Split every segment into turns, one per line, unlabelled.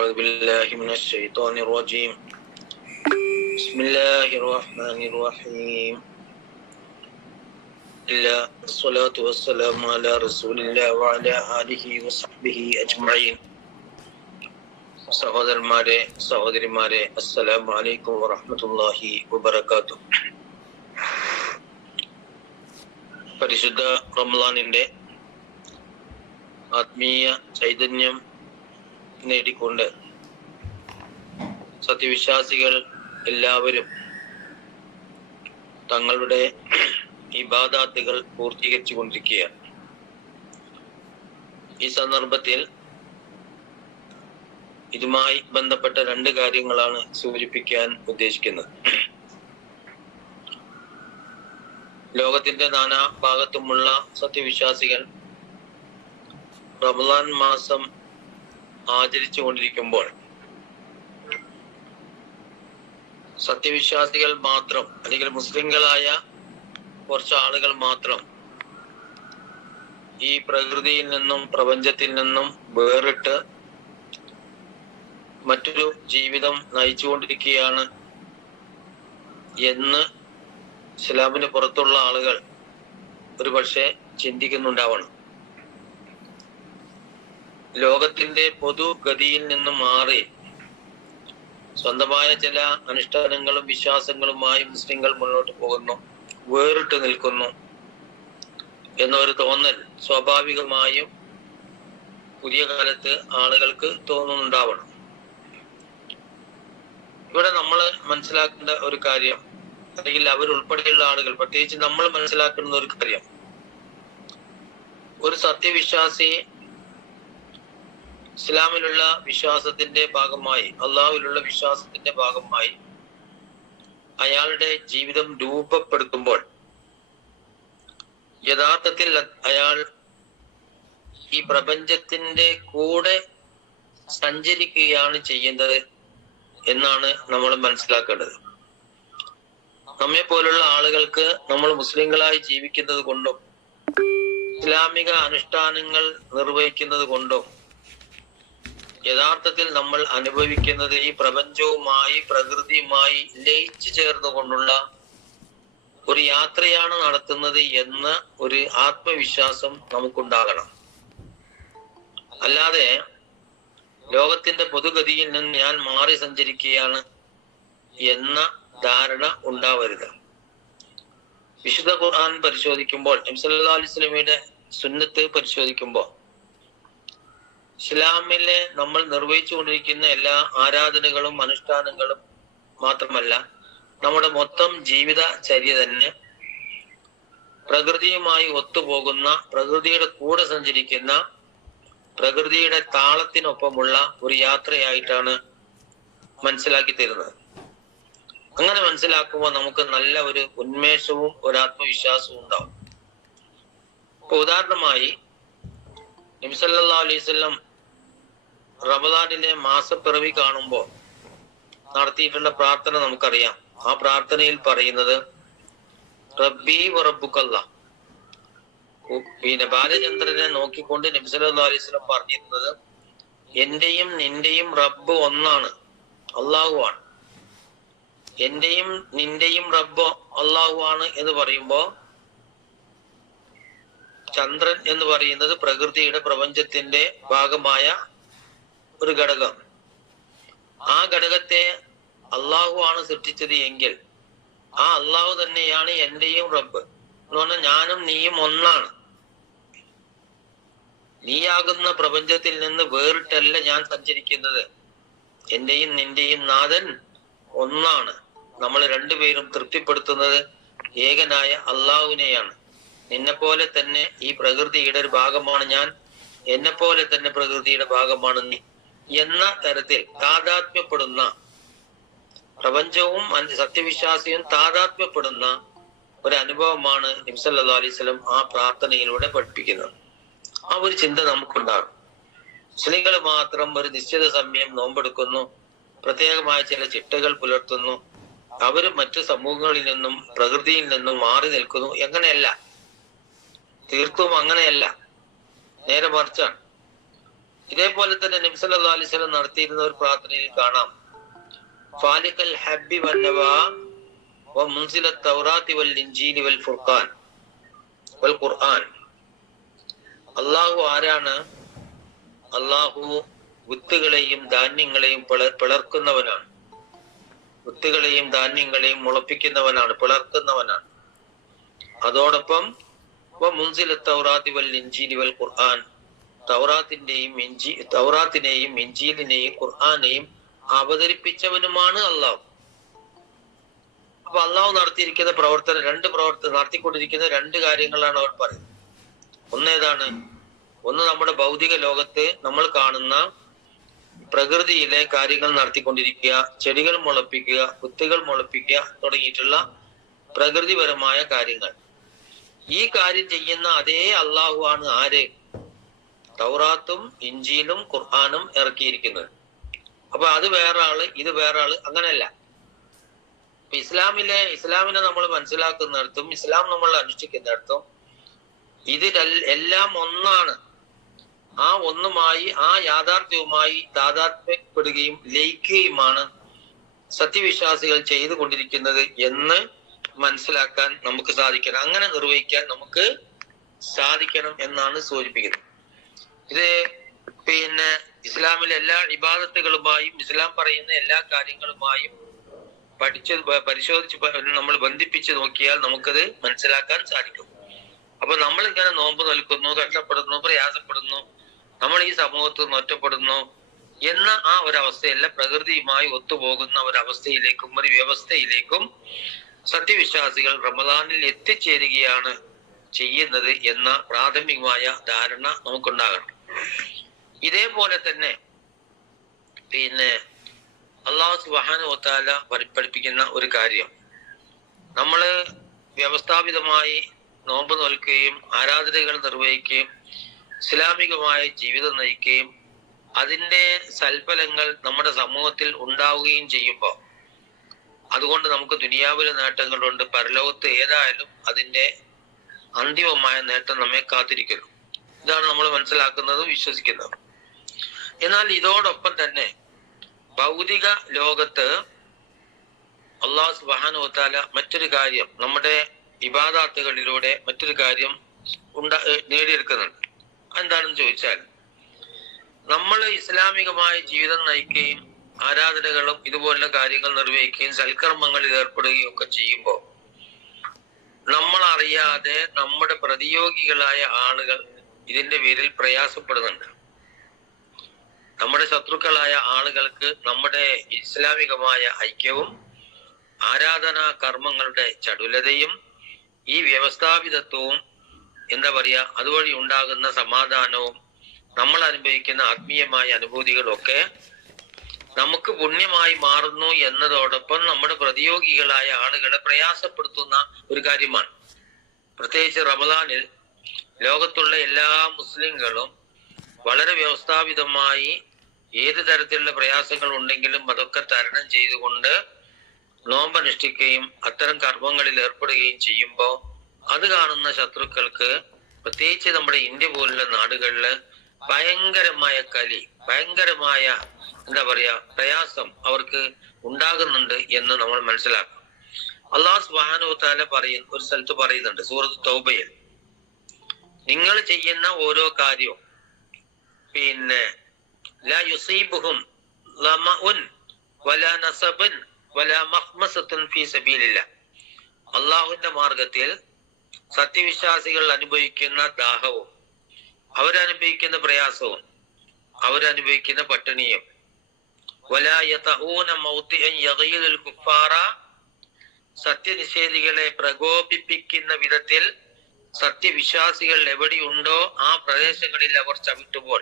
أعوذ بالله من الشيطان الرجيم بسم الله الرحمن الرحيم إلا الصلاة والسلام على رسول الله وعلى آله وصحبه أجمعين സഹോദരന്മാരെ സഹോദരിമാരെ അസ്സലാമു അലൈക്കും വറഹ്മത്തുള്ളാഹി വബറകാതുഹു പരിശുദ്ധ റമളാനിന്റെ ആത്മീയ ചൈതന്യം നേടിക്കൊണ്ട് സത്യവിശ്വാസികൾ എല്ലാവരും തങ്ങളുടെ ഇബാദാത്തുകൾ പൂർത്തീകരിച്ചു കൊണ്ടിരിക്കുകയാണ് ഈ സന്ദർഭത്തിൽ ഇതുമായി ബന്ധപ്പെട്ട രണ്ട് കാര്യങ്ങളാണ് സൂചിപ്പിക്കാൻ ഉദ്ദേശിക്കുന്നത്. ലോകത്തിന്റെ നാനാ ഭാഗത്തുമുള്ള സത്യവിശ്വാസികൾ റമദാൻ മാസം ആചരിച്ചു കൊണ്ടിരിക്കുമ്പോൾ സത്യവിശ്വാസികൾ മാത്രം അല്ലെങ്കിൽ മുസ്ലിങ്ങളായ കുറച്ച് ആളുകൾ മാത്രം ഈ പ്രകൃതിയിൽ നിന്നും പ്രപഞ്ചത്തിൽ നിന്നും വേറിട്ട് മറ്റൊരു ജീവിതം നയിച്ചുകൊണ്ടിരിക്കുകയാണ് എന്ന് ഇസ്ലാമിന് പുറത്തുള്ള ആളുകൾ ഒരുപക്ഷെ ചിന്തിക്കുന്നുണ്ടാവണം. ലോകത്തിന്റെ പൊതുഗതിയിൽ നിന്നും മാറി സ്വന്തമായ ചില അനുഷ്ഠാനങ്ങളും വിശ്വാസങ്ങളുമായി മുസ്ലിങ്ങൾ മുന്നോട്ട് പോകുന്നു വേറിട്ട് നിൽക്കുന്നു എന്നൊരു തോന്നൽ സ്വാഭാവികമായും പുതിയ കാലത്ത് ആളുകൾക്ക് തോന്നുന്നുണ്ടാവണം. ഇവിടെ നമ്മൾ മനസ്സിലാക്കേണ്ട ഒരു കാര്യം അല്ലെങ്കിൽ അവരുൾപ്പെടെയുള്ള ആളുകൾ പ്രത്യേകിച്ച് നമ്മൾ മനസ്സിലാക്കുന്ന ഒരു കാര്യം. ഒരു സത്യവിശ്വാസി ഇസ്ലാമിലുള്ള വിശ്വാസത്തിന്റെ ഭാഗമായി അള്ളാഹുവിലുള്ള വിശ്വാസത്തിന്റെ ഭാഗമായി അയാളുടെ ജീവിതം രൂപപ്പെടുത്തുമ്പോൾ യഥാർത്ഥത്തിൽ അയാൾ ഈ പ്രപഞ്ചത്തിന്റെ കൂടെ സഞ്ചരിക്കുകയാണ് ചെയ്യുന്നത് എന്നാണ് നമ്മൾ മനസ്സിലാക്കേണ്ടത്. നമ്മെ പോലുള്ള ആളുകൾക്ക് നമ്മൾ മുസ്ലിങ്ങളായി ജീവിക്കുന്നത് കൊണ്ടും ഇസ്ലാമിക അനുഷ്ഠാനങ്ങൾ നിർവഹിക്കുന്നത് കൊണ്ടും യഥാർത്ഥത്തിൽ നമ്മൾ അനുഭവിക്കുന്നത് ഈ പ്രപഞ്ചവുമായി പ്രകൃതിയുമായി ലയിച്ചു ചേർന്നുകൊണ്ടുള്ള ഒരു യാത്രയാണ് നടത്തുന്നത് എന്ന ഒരു ആത്മവിശ്വാസം നമുക്കുണ്ടാകണം. അല്ലാതെ ലോകത്തിന്റെ പൊതുഗതിയിൽ നിന്ന് ഞാൻ മാറി സഞ്ചരിക്കുകയാണ് എന്ന ധാരണ ഉണ്ടാവരുത്. വിശുദ്ധ ഖുർആൻ പരിശോധിക്കുമ്പോൾ അലൈഹി സ്വലമിയുടെ സുന്നത്ത് പരിശോധിക്കുമ്പോൾ ഇസ്ലാമിലെ നമ്മൾ നിർവഹിച്ചുകൊണ്ടിരിക്കുന്ന എല്ലാ ആരാധനകളും അനുഷ്ഠാനങ്ങളും മാത്രമല്ല നമ്മുടെ മൊത്തം ജീവിത ചര്യ തന്നെ പ്രകൃതിയുമായി ഒത്തുപോകുന്ന പ്രകൃതിയുടെ കൂടെ സഞ്ചരിക്കുന്ന പ്രകൃതിയുടെ താളത്തിനൊപ്പമുള്ള ഒരു യാത്രയായിട്ടാണ് മനസ്സിലാക്കി തരുന്നത്. അങ്ങനെ മനസ്സിലാക്കുമ്പോൾ നമുക്ക് നല്ല ഒരു ഉന്മേഷവും ഒരു ആത്മവിശ്വാസവും ഉണ്ടാവും. ഉദാഹരണമായി നബിസല്ലാ അലൈവല്ലം റമദാനിലെ മാസപ്പിറവി കാണുമ്പോൾ നടത്തിയിട്ടുള്ള പ്രാർത്ഥന നമുക്കറിയാം. ആ പ്രാർത്ഥനയിൽ പറയുന്നത് റബ്ബി വറബുക്കല്ല പിന്നെ ബാലചന്ദ്രനെ നോക്കിക്കൊണ്ട് നബിസല്ലാ അലൈസ്ലം പറഞ്ഞിരുന്നത് എന്റെയും നിന്റെയും റബ്ബ് ഒന്നാണ് അള്ളാഹു ആണ്. എന്റെയും നിന്റെയും റബ്ബ് അള്ളാഹു ആണ് എന്ന് പറയുമ്പോ ചന്ദ്രൻ എന്ന് പറയുന്നത് പ്രകൃതിയുടെ പ്രപഞ്ചത്തിന്റെ ഭാഗമായ ഒരു ഘടകം. ആ ഘടകത്തെ അള്ളാഹു ആണ് സൃഷ്ടിച്ചത് എങ്കിൽ ആ അള്ളാഹു തന്നെയാണ് എന്റെയും റബ്ബ്. എന്ന് പറഞ്ഞാൽ ഞാനും നീയും ഒന്നാണ്. നീയാകുന്ന പ്രപഞ്ചത്തിൽ നിന്ന് വേറിട്ടല്ല ഞാൻ സഞ്ചരിക്കുന്നത്. എന്റെയും നിന്റെയും നാഥൻ ഒന്നാണ്. നമ്മൾ രണ്ടുപേരും തൃപ്തിപ്പെടുത്തുന്നത് ഏകനായ അള്ളാഹുവിനെയാണ്. നിന്നെ പോലെ തന്നെ ഈ പ്രകൃതിയുടെ ഒരു ഭാഗമാണ് ഞാൻ. എന്നെ പോലെ തന്നെ പ്രകൃതിയുടെ ഭാഗമാണ് നീ. എന്ന തരത്തിൽ താതാത്മ്യപ്പെടുന്ന പ്രപഞ്ചവും സത്യവിശ്വാസിയും താതാത്മ്യപ്പെടുന്ന ഒരു അനുഭവമാണ് നിംസല്ലാ അലൈവലം ആ പ്രാർത്ഥനയിലൂടെ പഠിപ്പിക്കുന്നത്. ആ ഒരു ചിന്ത നമുക്കുണ്ടാകും. മുസ്ലിങ്ങൾ മാത്രം ഒരു നിശ്ചിത സമയം നോമ്പെടുക്കുന്നു പ്രത്യേകമായ ചില ചിട്ടകൾ പുലർത്തുന്നു അവർ മറ്റു സമൂഹങ്ങളിൽ നിന്നും പ്രകൃതിയിൽ നിന്നും മാറി നിൽക്കുന്നു എങ്ങനെയല്ല? തീർത്തും അങ്ങനെയല്ല. നേരെ മറിച്ചാണ്. ഇതേപോലെ തന്നെ നബ്സല്ലാ അലിസ്ലം നടത്തിയിരുന്ന ഒരു പ്രാർത്ഥനയിൽ കാണാം ഫാലിക്കൽ ഹബ്ബി വന്നവാ ومنزل التوراة والإنجيل والفرقان والقرآن അള്ളാഹു ആരാണ് അള്ളാഹു വിത്തുകളെയും ധാന്യങ്ങളെയും പിള- പിളർക്കുന്നവനാണ് വിത്തുകളെയും ധാന്യങ്ങളെയും മുളപ്പിക്കുന്നവനാണ് പിളർക്കുന്നവനാണ് അതോടൊപ്പം മുൻസില തൗറാത്തി വൽ ഇഞ്ചീലി വൽ ഖുർആൻ തൗറാത്തിന്റെയും ഇഞ്ചി തൗറാത്തിനെയും ഇഞ്ചീലിനെയും ഖുർആാനെയും അവതരിപ്പിച്ചവനുമാണ് അള്ളാഹു അപ്പൊ അള്ളാഹു നടത്തിയിരിക്കുന്ന പ്രവർത്തനം രണ്ട് പ്രവർത്തനം നടത്തിക്കൊണ്ടിരിക്കുന്ന രണ്ട് കാര്യങ്ങളാണ് അവർ പറയുന്നത്. ഒന്നേതാണ് ഒന്ന് നമ്മുടെ ഭൗതിക ലോകത്ത് നമ്മൾ കാണുന്ന പ്രകൃതിയിലെ കാര്യങ്ങൾ നടത്തിക്കൊണ്ടിരിക്കുക ചെടികൾ മുളപ്പിക്കുക കുത്തുകൾ മുളപ്പിക്കുക തുടങ്ങിയിട്ടുള്ള പ്രകൃതിപരമായ കാര്യങ്ങൾ. ഈ കാര്യം ചെയ്യുന്ന അതേ അള്ളാഹു ആണ് ആര്? തൗറാത്തും ഇഞ്ചിയിലും ഖുർആാനും ഇറക്കിയിരിക്കുന്നത്. അപ്പൊ അത് വേറെ ആൾ ഇത് വേറെ ആൾ അങ്ങനെയല്ല. ഇസ്ലാമിലെ ഇസ്ലാമിനെ നമ്മൾ മനസ്സിലാക്കുന്നിടത്തും ഇസ്ലാം നമ്മൾ അനുഷ്ഠിക്കുന്നിടത്തും ഇത് എല്ലാം ഒന്നാണ്. ആ ഒന്നുമായി ആ യാഥാർത്ഥ്യവുമായി താതാത്മ്യപ്പെടുകയും ലയിക്കുകയുമാണ് സത്യവിശ്വാസികൾ ചെയ്തുകൊണ്ടിരിക്കുന്നത് എന്ന് മനസ്സിലാക്കാൻ നമുക്ക് സാധിക്കണം. അങ്ങനെ നിർവഹിക്കാൻ നമുക്ക് സാധിക്കണം എന്നാണ് സൂചിപ്പിക്കുന്നത്. ഇത് പിന്നെ ഇസ്ലാമിലെ എല്ലാ ഇബാദത്തുകളുമായും ഇസ്ലാം പറയുന്ന എല്ലാ കാര്യങ്ങളുമായും പഠിച്ച് പരിശോധിച്ച് നമ്മൾ ബന്ധിപ്പിച്ച് നോക്കിയാൽ നമുക്കത് മനസ്സിലാക്കാൻ സാധിക്കും. അപ്പൊ നമ്മൾ ഇങ്ങനെ നോമ്പ് നിൽക്കുന്നു കഷ്ടപ്പെടുന്നു പ്രയാസപ്പെടുന്നു നമ്മൾ ഈ സമൂഹത്തിൽ നിന്ന് ഒറ്റപ്പെടുന്നു എന്ന ആ ഒരവസ്ഥയല്ല പ്രകൃതിയുമായി ഒത്തുപോകുന്ന ഒരവസ്ഥയിലേക്കും ഒരു വ്യവസ്ഥയിലേക്കും സത്യവിശ്വാസികൾ റമദാനിൽ എത്തിച്ചേരുകയാണ് ചെയ്യുന്നത് എന്ന പ്രാഥമികമായ ധാരണ നമുക്കുണ്ടാകണം. ഇതേപോലെ തന്നെ പിന്നെ അള്ളാഹു സുബാന ഒത്താല പഠിപ്പിക്കുന്ന ഒരു കാര്യം. നമ്മൾ വ്യവസ്ഥാപിതമായി നോമ്പ് നോൽക്കുകയും ആരാധനകൾ നിർവഹിക്കുകയും ഇസ്ലാമികമായ ജീവിതം നയിക്കുകയും അതിന്റെ സൽഫലങ്ങൾ നമ്മുടെ സമൂഹത്തിൽ ഉണ്ടാവുകയും ചെയ്യുമ്പോൾ അതുകൊണ്ട് നമുക്ക് ദുനിയാവിലെ നേട്ടങ്ങളുണ്ട് പരലോകത്ത് ഏതായാലും അതിന്റെ അന്തിമമായ നേട്ടം നമ്മെ കാത്തിരിക്കുന്നു. ഇതാണ് നമ്മൾ മനസ്സിലാക്കുന്നതും വിശ്വസിക്കുന്നതും. എന്നാൽ ഇതോടൊപ്പം തന്നെ ഭൗതിക ലോകത്ത് അള്ളാഹു സുബാനുവത്താല മറ്റൊരു കാര്യം നമ്മുടെ ഇബാദാത്തുകളിലൂടെ മറ്റൊരു കാര്യം ഉണ്ടാ നേടിയെടുക്കുന്നുണ്ട്. എന്താണെന്ന് ചോദിച്ചാൽ നമ്മൾ ഇസ്ലാമികമായ ജീവിതം നയിക്കുകയും ആരാധനകളും ഇതുപോലുള്ള കാര്യങ്ങൾ നിർവഹിക്കുകയും സൽക്കർമ്മങ്ങളിൽ ഏർപ്പെടുകയും ഒക്കെ ചെയ്യുമ്പോൾ നമ്മൾ അറിയാതെ നമ്മുടെ പ്രതിയോഗികളായ ആളുകൾ ഇതിന്റെ പേരിൽ പ്രയാസപ്പെടുന്നുണ്ട്. നമ്മുടെ ശത്രുക്കളായ ആളുകൾക്ക് നമ്മുടെ ഇസ്ലാമികമായ ഐക്യവും ആരാധനാ കർമ്മങ്ങളുടെ ചടുലതയും ഈ വ്യവസ്ഥാപിതത്വവും എന്താ പറയാ അതുവഴി ഉണ്ടാകുന്ന സമാധാനവും നമ്മൾ അനുഭവിക്കുന്ന ആത്മീയമായ അനുഭൂതികളൊക്കെ നമുക്ക് പുണ്യമായി മാറുന്നു എന്നതോടൊപ്പം നമ്മുടെ പ്രതിയോഗികളായ ആളുകളെ പ്രയാസപ്പെടുത്തുന്ന ഒരു കാര്യമാണ്. പ്രത്യേകിച്ച് റമദാനിൽ ലോകത്തുള്ള എല്ലാ മുസ്ലിങ്ങളും വളരെ വ്യവസ്ഥാപിതമായി ഏത് തരത്തിലുള്ള പ്രയാസങ്ങൾ ഉണ്ടെങ്കിലും അതൊക്കെ തരണം ചെയ്തുകൊണ്ട് നോമ്പനുഷ്ഠിക്കുകയും അത്തരം കർമ്മങ്ങളിൽ ഏർപ്പെടുകയും ചെയ്യുമ്പോൾ അത് കാണുന്ന ശത്രുക്കൾക്ക് പ്രത്യേകിച്ച് നമ്മുടെ ഇന്ത്യ പോലുള്ള നാടുകളിൽ ഭയങ്കരമായ കലി ഭയങ്കരമായ എന്താ പറയാ പ്രയാസം അവർക്ക് ഉണ്ടാകുന്നുണ്ട് എന്ന് നമ്മൾ മനസ്സിലാക്കണം അള്ളാഹ് താല പറയും ഒരു സ്ഥലത്ത് പറയുന്നുണ്ട് സൂറത്ത് തൗബയിൽ. നിങ്ങൾ ചെയ്യുന്ന ഓരോ കാര്യവും. പിന്നെ അള്ളാഹുവിന്റെ മാർഗത്തിൽ സത്യവിശ്വാസികൾ അനുഭവിക്കുന്ന ദാഹവും അവരനുഭവിക്കുന്ന പ്രയാസവും അവരനുഭവിക്കുന്ന പട്ടിണിയും. സത്യനിഷേധികളെ പ്രകോപിപ്പിക്കുന്ന വിധത്തിൽ സത്യവിശ്വാസികൾ എവിടെയുണ്ടോ ആ പ്രദേശങ്ങളിൽ അവർ ചവിട്ടുമ്പോൾ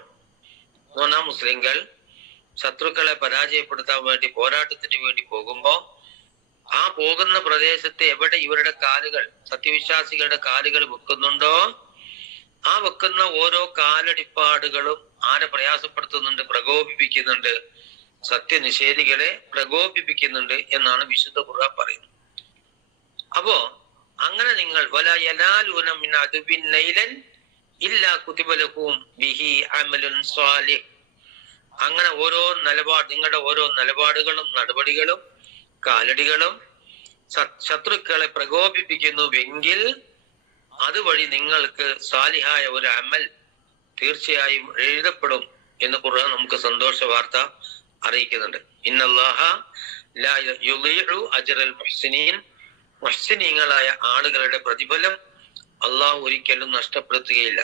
മൂന്നാം മുസ്ലിങ്ങൾ ശത്രുക്കളെ പരാജയപ്പെടുത്താൻ വേണ്ടി പോരാട്ടത്തിന് വേണ്ടി പോകുമ്പോൾ ആ പോകുന്ന പ്രദേശത്ത് എവിടെ ഇവരുടെ കാലുകൾ സത്യവിശ്വാസികളുടെ കാലുകൾ വെക്കുന്നുണ്ടോ? ആ വെക്കുന്ന ഓരോ കാലടിപ്പാടുകളും ആരെ പ്രയാസപ്പെടുത്തുന്നുണ്ട് പ്രകോപിപ്പിക്കുന്നുണ്ട് സത്യനിഷേധികളെ പ്രകോപിപ്പിക്കുന്നുണ്ട് എന്നാണ് വിശുദ്ധ ഖുർആൻ പറയുന്നത്. അപ്പോ അങ്ങനെ നിങ്ങൾ അങ്ങനെ ഓരോ നിലപാട് നിങ്ങളുടെ ഓരോ നിലപാടുകളും നടപടികളും കാലടികളും ശത്രുക്കളെ പ്രകോപിപ്പിക്കുന്നുവെങ്കിൽ അതുവഴി നിങ്ങൾക്ക് സാലിഹായ ഒരു അമൽ തീർച്ചയായും എഴുതപ്പെടും എന്ന് ഖുർആൻ നമുക്ക് സന്തോഷ വാർത്ത അറിയിക്കുന്നുണ്ട്. ഇന്നല്ലാഹ ലാ അജ്റൽ മുഹ്സിനീൻ. മുഹ്സിനീങ്ങളായ ആളുകളുടെ പ്രതിഫലം അള്ളാഹു ഒരിക്കലും നഷ്ടപ്പെടുത്തുകയില്ല.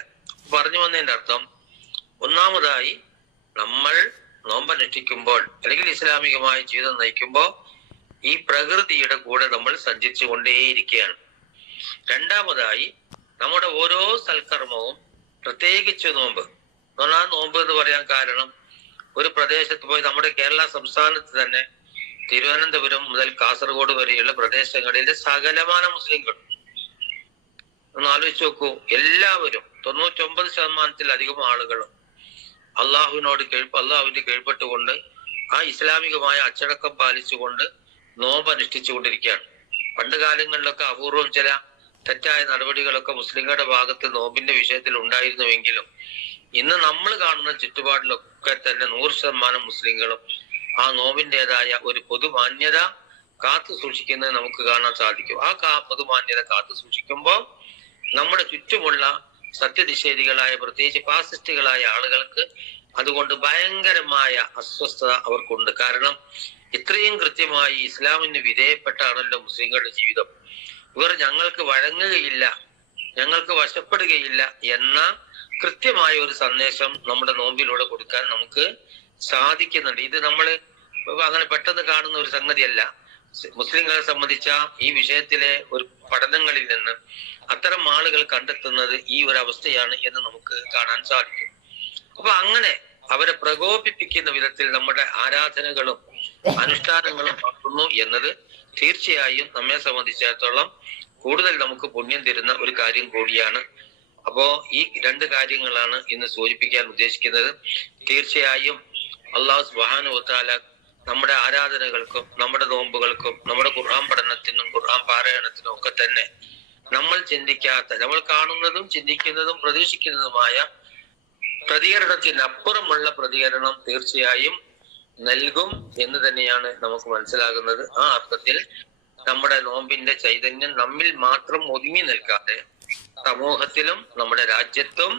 പറഞ്ഞു വന്നതിന്റെ അർത്ഥം ഒന്നാമതായി നമ്മൾ നോമ്പനുഷ്ഠിക്കുമ്പോൾ അല്ലെങ്കിൽ ഇസ്ലാമികമായ ജീവിതം നയിക്കുമ്പോൾ ഈ പ്രകൃതിയുടെ കൂടെ നമ്മൾ സഞ്ചരിച്ചു കൊണ്ടേയിരിക്കുകയാണ് രണ്ടാമതായി നമ്മുടെ ഓരോ സൽക്കർമ്മവും പ്രത്യേകിച്ച് നോമ്പ്. ആ നോമ്പ് എന്ന് പറയാൻ കാരണം ഒരു പ്രദേശത്ത് പോയി നമ്മുടെ കേരള സംസ്ഥാനത്ത് തന്നെ തിരുവനന്തപുരം മുതൽ കാസർഗോഡ് വരെയുള്ള പ്രദേശങ്ങളിലെ സകലമാന മുസ്ലിങ്ങൾ ഒന്ന് ആലോചിച്ച് നോക്കൂ എല്ലാവരും തൊണ്ണൂറ്റൊമ്പത് ശതമാനത്തിലധികം ആളുകളും അള്ളാഹുവിനോട് കേൾപ്പ് അള്ളാഹുവിന്റെ കീഴ്പ്പെട്ടുകൊണ്ട് ആ ഇസ്ലാമികമായ അച്ചടക്കം പാലിച്ചുകൊണ്ട് നോമ്പ് അനുഷ്ഠിച്ചുകൊണ്ടിരിക്കുകയാണ്. പണ്ട് കാലങ്ങളിലൊക്കെ അപൂർവം ചില തെറ്റായ നടപടികളൊക്കെ മുസ്ലിങ്ങളുടെ ഭാഗത്ത് നോമ്പിന്റെ വിഷയത്തിൽ ഉണ്ടായിരുന്നുവെങ്കിലും ഇന്ന് നമ്മൾ കാണുന്ന ചുറ്റുപാടിലൊക്കെ തന്നെ നൂറ് ശതമാനം മുസ്ലിങ്ങളും ആ നോവിന്റെതായ ഒരു പൊതുമാന്യത കാത്തു സൂക്ഷിക്കുന്നത് നമുക്ക് കാണാൻ സാധിക്കും. ആ കാ പൊതുമാന്യത കാത്തു സൂക്ഷിക്കുമ്പോൾ നമ്മുടെ ചുറ്റുമുള്ള സത്യനിഷേധികളായ പ്രത്യേകിച്ച് ഫാസിസ്റ്റുകളായ ആളുകൾക്ക് അതുകൊണ്ട് ഭയങ്കരമായ അസ്വസ്ഥത അവർക്കുണ്ട്. കാരണം ഇത്രയും കൃത്യമായി ഇസ്ലാമിന് വിധേയപ്പെട്ടാണല്ലോ മുസ്ലിങ്ങളുടെ ജീവിതം. ഇവർ ഞങ്ങൾക്ക് വഴങ്ങുകയില്ല ഞങ്ങൾക്ക് വശപ്പെടുകയില്ല എന്ന കൃത്യമായ ഒരു സന്ദേശം നമ്മുടെ നോമ്പിലൂടെ കൊടുക്കാൻ നമുക്ക് സാധിക്കുന്നുണ്ട്. ഇത് നമ്മൾ അങ്ങനെ പെട്ടെന്ന് കാണുന്ന ഒരു സംഗതിയല്ല. മുസ്ലിങ്ങളെ സംബന്ധിച്ച ഈ വിഷയത്തിലെ ഒരു പഠനങ്ങളിൽ നിന്ന് അത്തരം ആളുകൾ കണ്ടെത്തുന്നത് ഈ ഒരു അവസ്ഥയാണ് എന്ന് നമുക്ക് കാണാൻ സാധിക്കും. അപ്പൊ അങ്ങനെ അവരെ പ്രകോപിപ്പിക്കുന്ന വിധത്തിൽ നമ്മുടെ ആരാധനകളും അനുഷ്ഠാനങ്ങളും നടത്തുന്നു എന്നത് തീർച്ചയായും നമ്മെ സംബന്ധിച്ചിടത്തോളം കൂടുതൽ നമുക്ക് പുണ്യം തരുന്ന ഒരു കാര്യം കൂടിയാണ്. അപ്പോ ഈ രണ്ട് കാര്യങ്ങളാണ് ഇന്ന് സൂചിപ്പിക്കാൻ ഉദ്ദേശിക്കുന്നത്. തീർച്ചയായും അള്ളാഹു സുബാനു സുബാനുവത്താല നമ്മുടെ ആരാധനകൾക്കും നമ്മുടെ നോമ്പുകൾക്കും നമ്മുടെ ഖുർആൻ പഠനത്തിനും ഖുർആൻ പാരായണത്തിനും ഒക്കെ തന്നെ നമ്മൾ ചിന്തിക്കാത്ത നമ്മൾ കാണുന്നതും ചിന്തിക്കുന്നതും പ്രതീക്ഷിക്കുന്നതുമായ പ്രതികരണത്തിനപ്പുറമുള്ള പ്രതികരണം തീർച്ചയായും നൽകും എന്ന് തന്നെയാണ് നമുക്ക് മനസ്സിലാകുന്നത്. ആ അർത്ഥത്തിൽ നമ്മുടെ നോമ്പിന്റെ ചൈതന്യം നമ്മിൽ മാത്രം ഒതുങ്ങി നിൽക്കാതെ സമൂഹത്തിലും നമ്മുടെ രാജ്യത്തും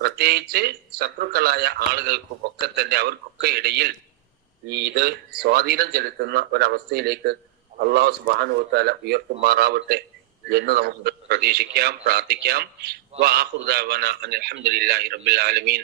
പ്രത്യേകിച്ച് ശത്രുക്കളായ ആളുകൾക്കും ഒക്കെ തന്നെ അവർക്കൊക്കെ ഇടയിൽ ഈ ഇത് സ്വാധീനം ചെലുത്തുന്ന ഒരവസ്ഥയിലേക്ക് അള്ളാഹു സുബാനുവത്താല ഉയർത്തുമാറാവട്ടെ എന്ന് നമുക്ക് പ്രതീക്ഷിക്കാം പ്രാർത്ഥിക്കാം. അലഹമുല്ലാ റബിൻ റബിൽ ആലമീൻ.